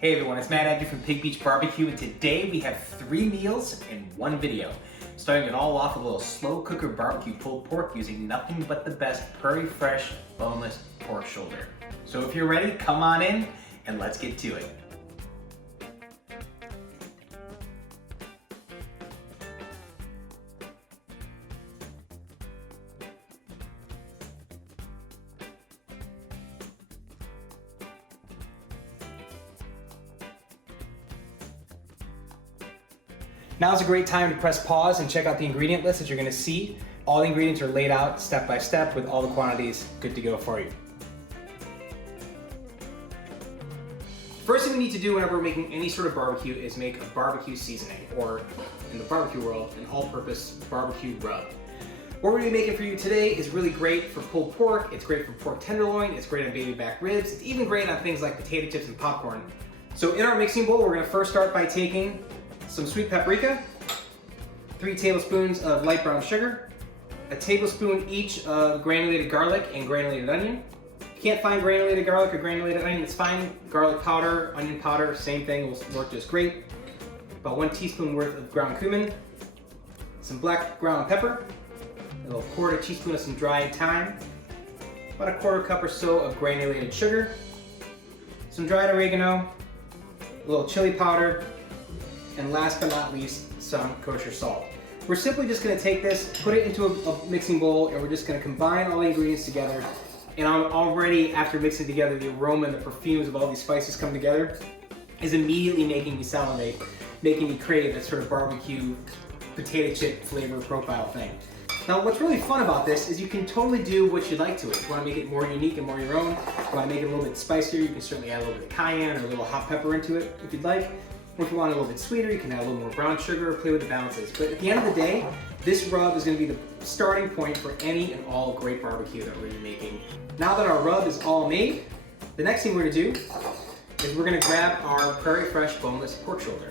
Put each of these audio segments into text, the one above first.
Hey everyone, it's Abdoo from Pig Beach BBQ, and today we have 3 meals in one video. Starting it all off with a little slow cooker barbecue pulled pork using nothing but the best Prairie fresh boneless pork shoulder. So if you're ready, come on in and let's get to it. Now's a great time to press pause and check out the ingredient list. As you're gonna see, all the ingredients are laid out step by step with all the quantities good to go for you. First thing we need to do whenever we're making any sort of barbecue is make a barbecue seasoning, or in the barbecue world, an all-purpose barbecue rub. What we're gonna be making for you today is really great for pulled pork, it's great for pork tenderloin, it's great on baby back ribs, it's even great on things like potato chips and popcorn. So in our mixing bowl, we're gonna first start by taking some sweet paprika, 3 tablespoons of light brown sugar, a tablespoon each of granulated garlic and granulated onion. If you can't find granulated garlic or granulated onion, it's fine. Garlic powder, onion powder, same thing, will work just great. About 1 teaspoon worth of ground cumin, some black ground pepper, a little 1/4 teaspoon of some dried thyme, about 1/4 cup or so of granulated sugar, some dried oregano, a little chili powder, and last but not least, some kosher salt. We're simply just gonna take this, put it into a mixing bowl, and we're just gonna combine all the ingredients together. And already, after mixing together, the aroma and the perfumes of all these spices come together is immediately making me salivate, making me crave that sort of barbecue potato chip flavor profile thing. Now, what's really fun about this is you can totally do what you'd like to it. If you wanna make it more unique and more your own, if you wanna make it a little bit spicier, you can certainly add a little bit of cayenne or a little hot pepper into it if you'd like. Or if you want it a little bit sweeter, you can add a little more brown sugar or play with the balances. But at the end of the day, this rub is gonna be the starting point for any and all great barbecue that we're gonna be making. Now that our rub is all made, the next thing we're gonna do is we're gonna grab our Prairie Fresh boneless pork shoulder.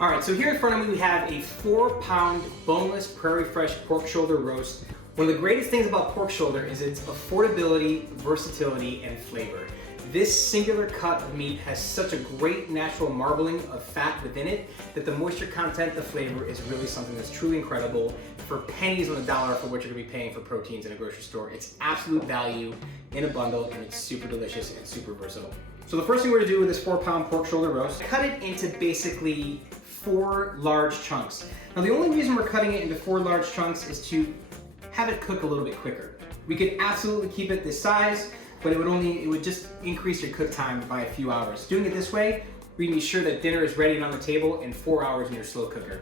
All right, so here in front of me we have a 4-pound boneless Prairie Fresh pork shoulder roast. One of the greatest things about pork shoulder is its affordability, versatility, and flavor. This singular cut of meat has such a great natural marbling of fat within it that the moisture content, the flavor, is really something that's truly incredible for pennies on the dollar for what you're gonna be paying for proteins in a grocery store. It's absolute value in a bundle, and it's super delicious and super versatile. So the first thing we're gonna do with this 4-pound pork shoulder roast, cut it into basically 4 large chunks. Now the only reason we're cutting it into 4 large chunks is to have it cook a little bit quicker. We could absolutely keep it this size, but it would just increase your cook time by a few hours. Doing it this way, we can be sure that dinner is ready and on the table in 4 hours in your slow cooker.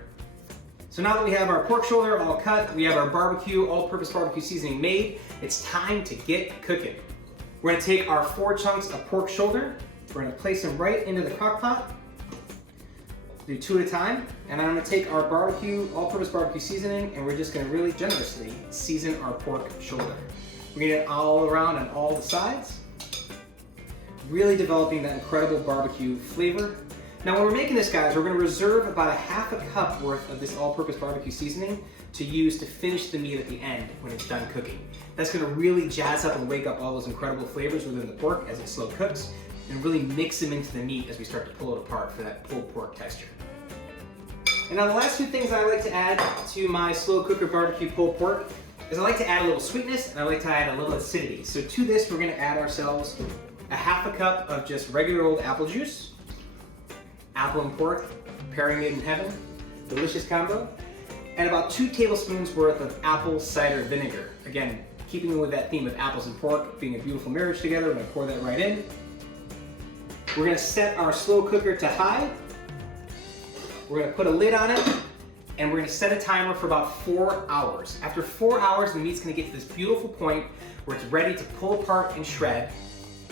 So now that we have our pork shoulder all cut, we have our barbecue, all-purpose barbecue seasoning made, it's time to get cooking. We're gonna take our 4 chunks of pork shoulder, we're gonna place them right into the crock pot, do 2 at a time, and I'm gonna take our barbecue, all-purpose barbecue seasoning, and we're just gonna really generously season our pork shoulder. We're gonna get it all around on all the sides, really developing that incredible barbecue flavor. Now when we're making this, guys, we're gonna reserve about a 1/2 cup worth of this all-purpose barbecue seasoning to use to finish the meat at the end when it's done cooking. That's gonna really jazz up and wake up all those incredible flavors within the pork as it slow cooks, and really mix them into the meat as we start to pull it apart for that pulled pork texture. And now the last 2 things I like to add to my slow cooker barbecue pulled pork is I like to add a little sweetness and I like to add a little acidity. So to this, we're gonna add ourselves a 1/2 cup of just regular old apple juice, apple and pork, pairing made in heaven, delicious combo, and about 2 tablespoons worth of apple cider vinegar. Again, keeping with that theme of apples and pork being a beautiful marriage together, we're gonna pour that right in. We're gonna set our slow cooker to high. We're gonna put a lid on it, and we're gonna set a timer for about 4 hours. After 4 hours, the meat's gonna get to this beautiful point where it's ready to pull apart and shred.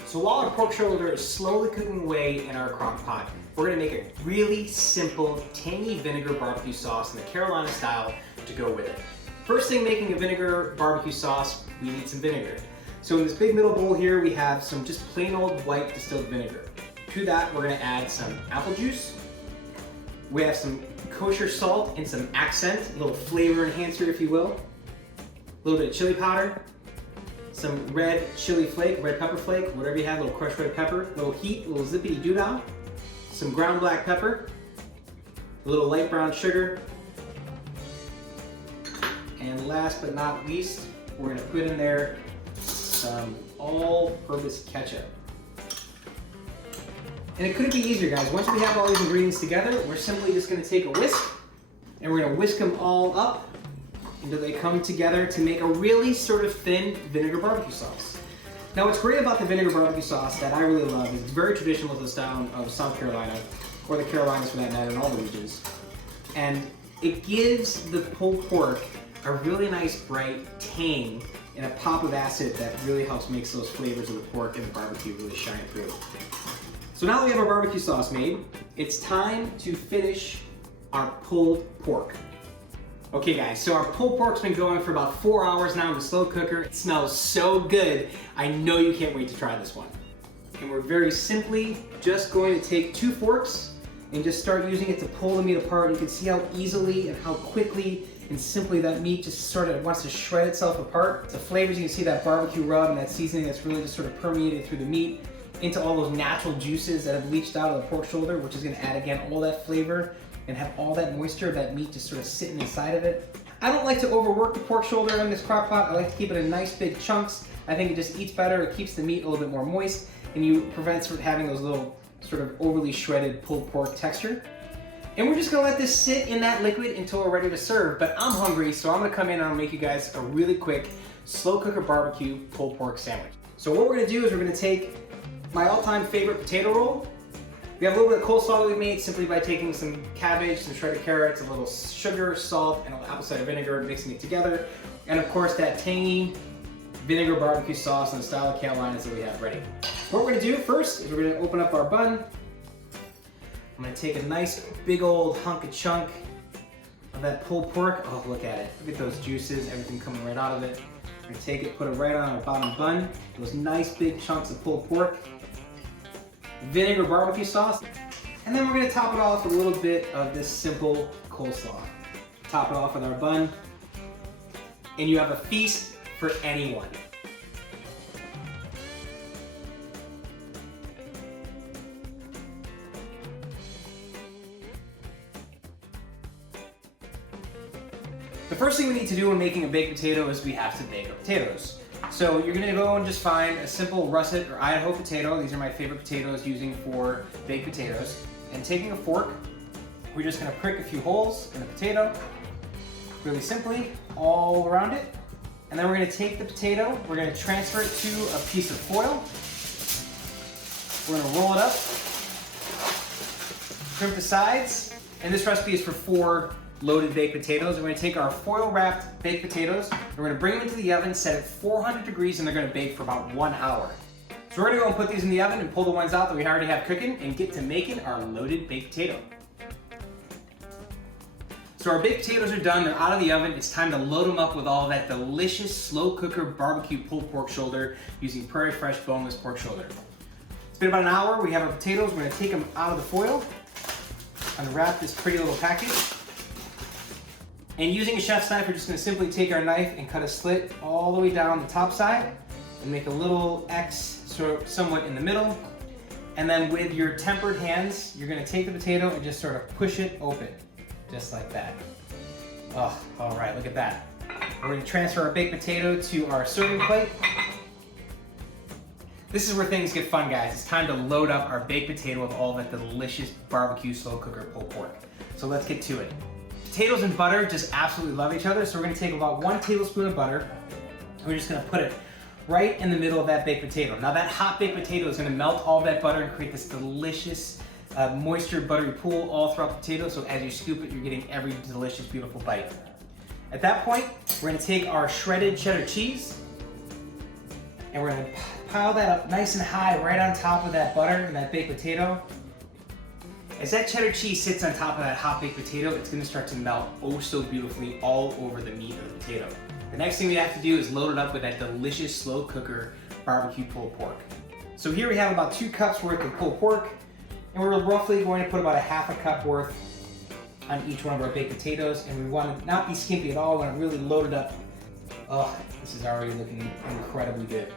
So while our pork shoulder is slowly cooking away in our crock pot, we're gonna make a really simple tangy vinegar barbecue sauce in the Carolina style to go with it. First thing making a vinegar barbecue sauce, we need some vinegar. So in this big middle bowl here, we have some just plain old white distilled vinegar. To that, we're gonna add some apple juice. We have some kosher salt and some accent, a little flavor enhancer if you will. A little bit of chili powder, some red chili flake, red pepper flake, whatever you have, a little crushed red pepper, a little heat, a little zippity doo-dah, some ground black pepper, a little light brown sugar, and last but not least, we're gonna put in there some all-purpose ketchup. And it couldn't be easier, guys. Once we have all these ingredients together, we're simply just gonna take a whisk, and we're gonna whisk them all up until they come together to make a really sort of thin vinegar barbecue sauce. Now what's great about the vinegar barbecue sauce that I really love is it's very traditional to the style of South Carolina, or the Carolinas for that matter, in all the regions. And it gives the pulled pork a really nice bright tang and a pop of acid that really helps make those flavors of the pork and the barbecue really shine through. So now that we have our barbecue sauce made, it's time to finish our pulled pork. Okay guys, so our pulled pork's been going for about 4 hours now in the slow cooker. It smells so good. I know you can't wait to try this one. And we're very simply just going to take 2 forks and just start using it to pull the meat apart. You can see how easily and how quickly and simply that meat just sort of wants to shred itself apart. The flavors, you can see that barbecue rub and that seasoning that's really just sort of permeated through the meat into all those natural juices that have leached out of the pork shoulder, which is gonna add again all that flavor and have all that moisture of that meat just sort of sitting inside of it. I don't like to overwork the pork shoulder in this crock pot. I like to keep it in nice big chunks. I think it just eats better. It keeps the meat a little bit more moist, and you prevent sort of having those little sort of overly shredded pulled pork texture. And we're just gonna let this sit in that liquid until we're ready to serve. But I'm hungry, so I'm gonna come in and I'll make you guys a really quick slow cooker barbecue pulled pork sandwich. So what we're gonna do is we're gonna take my all-time favorite potato roll. We have a little bit of coleslaw that we made simply by taking some cabbage, some shredded carrots, a little sugar, salt, and a little apple cider vinegar, mixing it together. And of course that tangy vinegar barbecue sauce in the style of Carolinas that we have ready. What we're gonna do first is we're gonna open up our bun. I'm gonna take a nice big old hunk of chunk of that pulled pork. Oh, look at it. Look at those juices, everything coming right out of it. We're gonna take it, put it right on our bottom bun. Those nice big chunks of pulled pork. Vinegar barbecue sauce. And then we're gonna top it off with a little bit of this simple coleslaw. Top it off with our bun. And you have a feast for anyone. The first thing we need to do when making a baked potato is we have to bake our potatoes. So you're gonna go and just find a simple russet or Idaho potato. These are my favorite potatoes using for baked potatoes. And taking a fork, we're just gonna prick a few holes in the potato, really simply, all around it. And then we're gonna take the potato, we're gonna transfer it to a piece of foil. We're gonna roll it up, crimp the sides, and this recipe is for 4 loaded baked potatoes. We're gonna take our foil wrapped baked potatoes, we're gonna bring them into the oven, set at 400 degrees, and they're gonna bake for about 1 hour. So we're gonna go and put these in the oven and pull the ones out that we already have cooking and get to making our loaded baked potato. So our baked potatoes are done, they're out of the oven. It's time to load them up with all that delicious slow cooker barbecue pulled pork shoulder using Prairie Fresh boneless pork shoulder. It's been about an hour, we have our potatoes, we're gonna take them out of the foil, unwrap this pretty little package. And using a chef's knife, we're just gonna simply take our knife and cut a slit all the way down the top side and make a little X sort of somewhat in the middle. And then with your tempered hands, you're gonna take the potato and just sort of push it open, just like that. Oh, all right, look at that. We're gonna transfer our baked potato to our serving plate. This is where things get fun, guys. It's time to load up our baked potato with all that delicious barbecue slow cooker pulled pork. So let's get to it. Potatoes and butter just absolutely love each other, so we're gonna take about 1 tablespoon of butter, and we're just gonna put it right in the middle of that baked potato. Now that hot baked potato is gonna melt all that butter and create this delicious moisture buttery pool all throughout the potato, so as you scoop it, you're getting every delicious, beautiful bite. At that point, we're gonna take our shredded cheddar cheese, and we're gonna pile that up nice and high right on top of that butter and that baked potato. As that cheddar cheese sits on top of that hot baked potato, it's gonna start to melt oh so beautifully all over the meat of the potato. The next thing we have to do is load it up with that delicious slow cooker barbecue pulled pork. So here we have about 2 cups worth of pulled pork, and we're roughly going to put about a half a cup worth on each one of our baked potatoes, and we want to not be skimpy at all, we want to really load it up Oh, this is already looking incredibly good.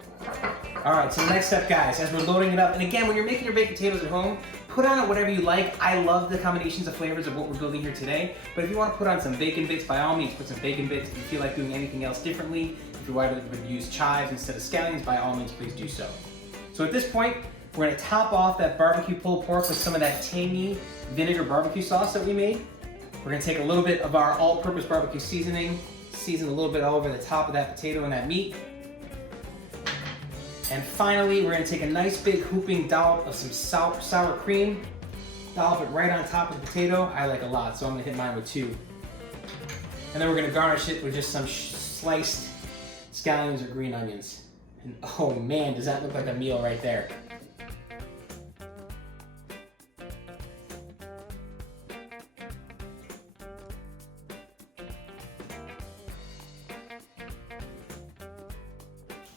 All right, so the next step, guys, as we're loading it up, and again, when you're making your baked potatoes at home, put on it whatever you like. I love the combinations of flavors of what we're building here today, but if you want to put on some bacon bits, by all means, put some bacon bits. If you feel like doing anything else differently, if you would use chives instead of scallions, by all means, please do so. So at this point, we're gonna top off that barbecue pulled pork with some of that tangy vinegar barbecue sauce that we made. We're gonna take a little bit of our all-purpose barbecue seasoning, season a little bit all over the top of that potato and that meat. And finally, we're gonna take a nice big hooping dollop of some sour cream, dollop it right on top of the potato. I like a lot, so I'm gonna hit mine with 2. And then we're gonna garnish it with just some sliced scallions or green onions. And oh man, does that look like a meal right there.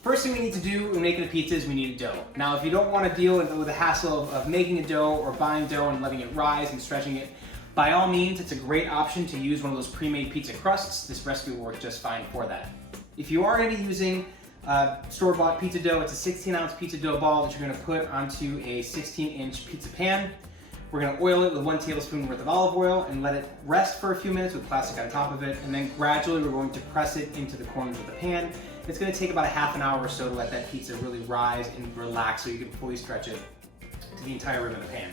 First thing we need to do when making a pizza is we need a dough. Now, if you don't want to deal with the hassle of making a dough or buying dough and letting it rise and stretching it, by all means, it's a great option to use one of those pre-made pizza crusts. This recipe will work just fine for that. If you are going to be using store-bought pizza dough, it's a 16-ounce pizza dough ball that you're going to put onto a 16-inch pizza pan. We're going to oil it with 1 tablespoon worth of olive oil and let it rest for a few minutes with plastic on top of it, and then gradually we're going to press it into the corners of the pan. It's going to take about a half an hour or so to let that pizza really rise and relax so you can fully stretch it to the entire rim of the pan.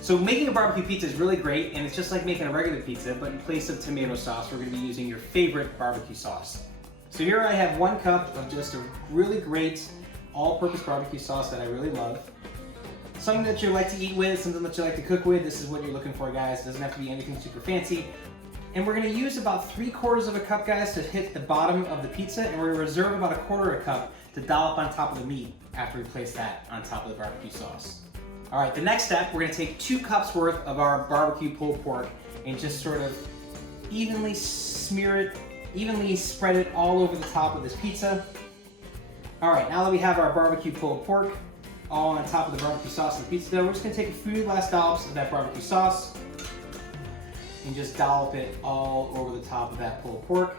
So making a barbecue pizza is really great, and it's just like making a regular pizza, but in place of tomato sauce, we're going to be using your favorite barbecue sauce. So here I have 1 cup of just a really great all-purpose barbecue sauce that I really love. Something that you like to eat with, something that you like to cook with, this is what you're looking for, guys. It doesn't have to be anything super fancy. And we're gonna use about 3/4 of a cup, guys, to hit the bottom of the pizza, and we're gonna reserve about 1/4 cup to dollop on top of the meat after we place that on top of the barbecue sauce. All right, the next step, we're gonna take 2 cups worth of our barbecue pulled pork and just sort of evenly smear it, evenly spread it all over the top of this pizza. All right, now that we have our barbecue pulled pork all on top of the barbecue sauce and the pizza dough, we're just gonna take a few last dollops of that barbecue sauce and just dollop it all over the top of that pulled pork.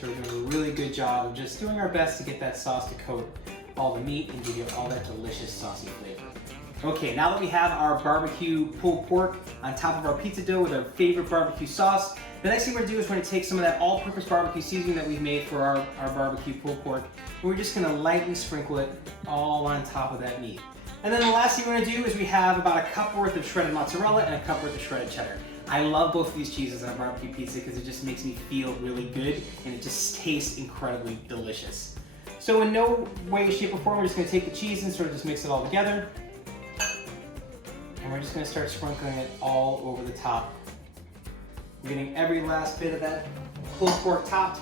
So we're doing a really good job of just doing our best to get that sauce to coat all the meat and give you all that delicious saucy flavor. Okay, now that we have our barbecue pulled pork on top of our pizza dough with our favorite barbecue sauce, the next thing we're gonna do is we're gonna take some of that all-purpose barbecue seasoning that we've made for our barbecue pulled pork, and we're just gonna lightly sprinkle it all on top of that meat. And then the last thing we're gonna do is we have about 1 cup worth of shredded mozzarella and 1 cup worth of shredded cheddar. I love both of these cheeses on a barbecue pizza because it just makes me feel really good and it just tastes incredibly delicious. So in no way, shape, or form, we're just gonna take the cheese and sort of just mix it all together. And we're just gonna start sprinkling it all over the top. We're getting every last bit of that pulled pork topped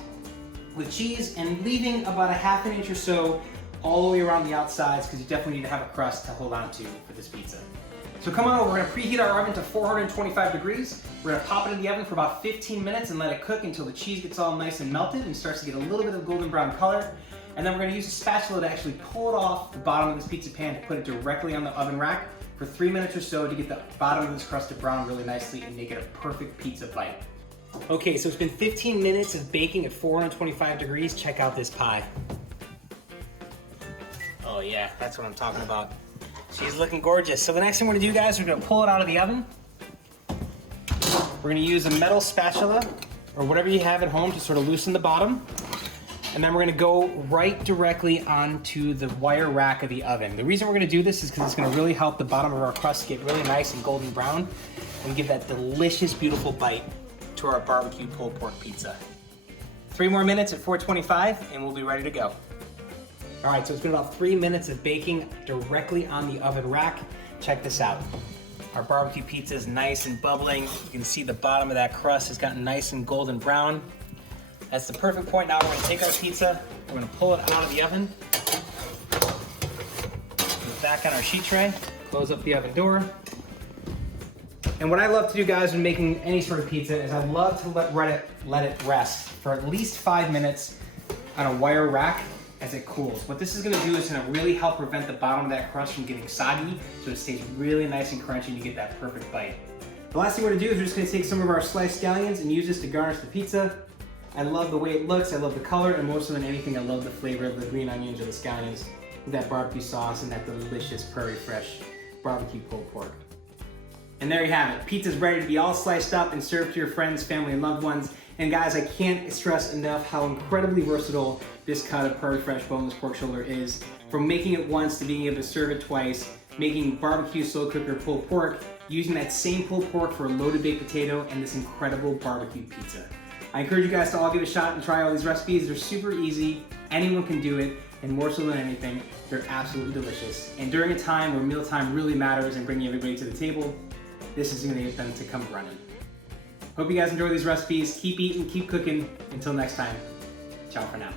with cheese and leaving about 1/2 inch or so all the way around the outsides because you definitely need to have a crust to hold on to for this pizza. So come on over, we're gonna preheat our oven to 425 degrees. We're gonna pop it in the oven for about 15 minutes and let it cook until the cheese gets all nice and melted and starts to get a little bit of golden brown color. And then we're gonna use a spatula to actually pull it off the bottom of this pizza pan to put it directly on the oven rack for 3 minutes or so to get the bottom of this crust to brown really nicely and make it a perfect pizza bite. Okay, so it's been 15 minutes of baking at 425 degrees. Check out this pie. Oh yeah, that's what I'm talking about. She's looking gorgeous. So the next thing we're gonna do, guys, we're gonna pull it out of the oven. We're gonna use a metal spatula or whatever you have at home to sort of loosen the bottom. And then we're gonna go right directly onto the wire rack of the oven. The reason we're gonna do this is because it's gonna really help the bottom of our crust get really nice and golden brown and give that delicious, beautiful bite to our barbecue pulled pork pizza. 3 more minutes at 425 and we'll be ready to go. All right, so it's been about 3 minutes of baking directly on the oven rack. Check this out. Our barbecue pizza is nice and bubbling. You can see the bottom of that crust has gotten nice and golden brown. That's the perfect point. Now we're gonna take our pizza, we're gonna pull it out of the oven. Put it back on our sheet tray, close up the oven door. And what I love to do, guys, when making any sort of pizza is I love to let it rest for at least 5 minutes on a wire rack as it cools. What this is gonna do is gonna really help prevent the bottom of that crust from getting soggy, so it stays really nice and crunchy and you get that perfect bite. The last thing we're gonna do is we're just gonna take some of our sliced scallions and use this to garnish the pizza. I love the way it looks, I love the color, and more so than anything, I love the flavor of the green onions or the scallions with that barbecue sauce and that delicious Prairie Fresh barbecue pulled pork. And there you have it. Pizza's ready to be all sliced up and served to your friends, family, and loved ones. And guys, I can't stress enough how incredibly versatile this cut of Prairie Fresh boneless pork shoulder is. From making it once to being able to serve it twice, making barbecue slow cooker pulled pork, using that same pulled pork for a loaded baked potato, and this incredible barbecue pizza. I encourage you guys to all give it a shot and try all these recipes. They're super easy, anyone can do it, and more so than anything, they're absolutely delicious. And during a time where mealtime really matters and bringing everybody to the table, this is gonna get them to come running. Hope you guys enjoy these recipes. Keep eating, keep cooking. Until next time, ciao for now.